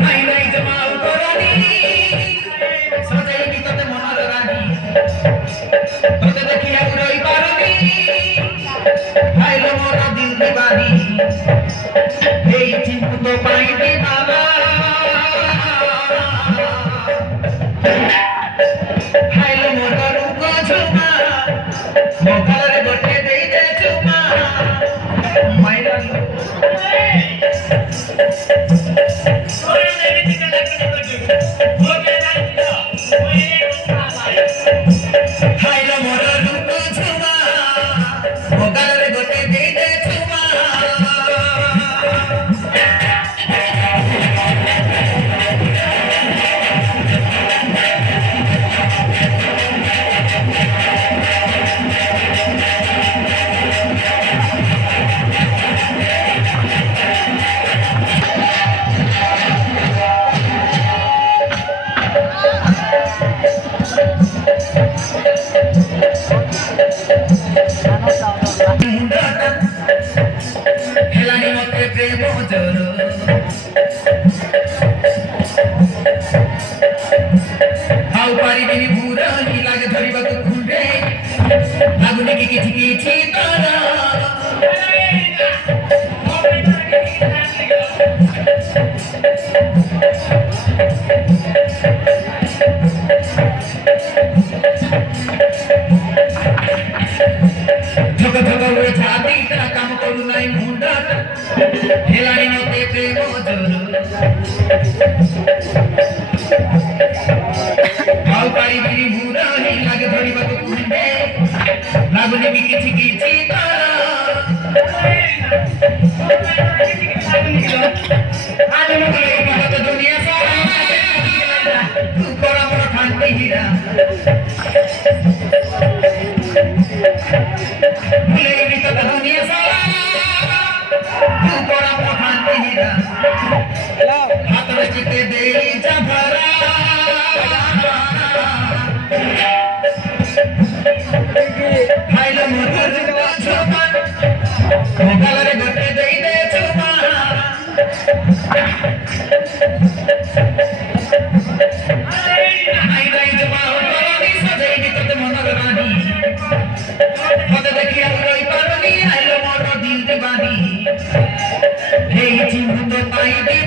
নাই নাই জমাল করানি সজাই দিতে মনার রানী তোতে দেখি আর রই পারনি হাইলো মোরা দিল দিবানি এই চিন্তু তো পাইবি বাবা হাইলো মোরা রূপ ঝুমা মোকালে বটে দেই দে চুমা মাইরা হেলানি মতে প্রেম জোর আউ পারিবিনি পুরানি লাগে ধরিବାକୁ খুঁড়ে লাগুনি কি কিছু কিছু তারা ধোকা ধোকা হয়ে ছাতি তারা কাম করু নাই মুন্ডা হেলানি মতে প্রেম জোর আউ পারিবিনি পুরানি লাগে ধরিବାକୁ খুঁড়ে লাগুনি কি কিছু কিছু তারা আজ মুখে ভারত দুনিয়া সারা তু করা বড় খান্তি হীরা ভুলে গেলি তো দুনিয়া সারা তু করা বড় খান্তি হীরা হাত রেখে দেই যা ভরা খাইলো মধুর ঝোমা মোকালে গোটে দেই দে চুমা নাই নাই জমা করানি সজাই দিতে মনার রানী তোতে দেখি আর রই পারনি আইলো মোর দিল দিবানি এই চিন্তু তো পাইবি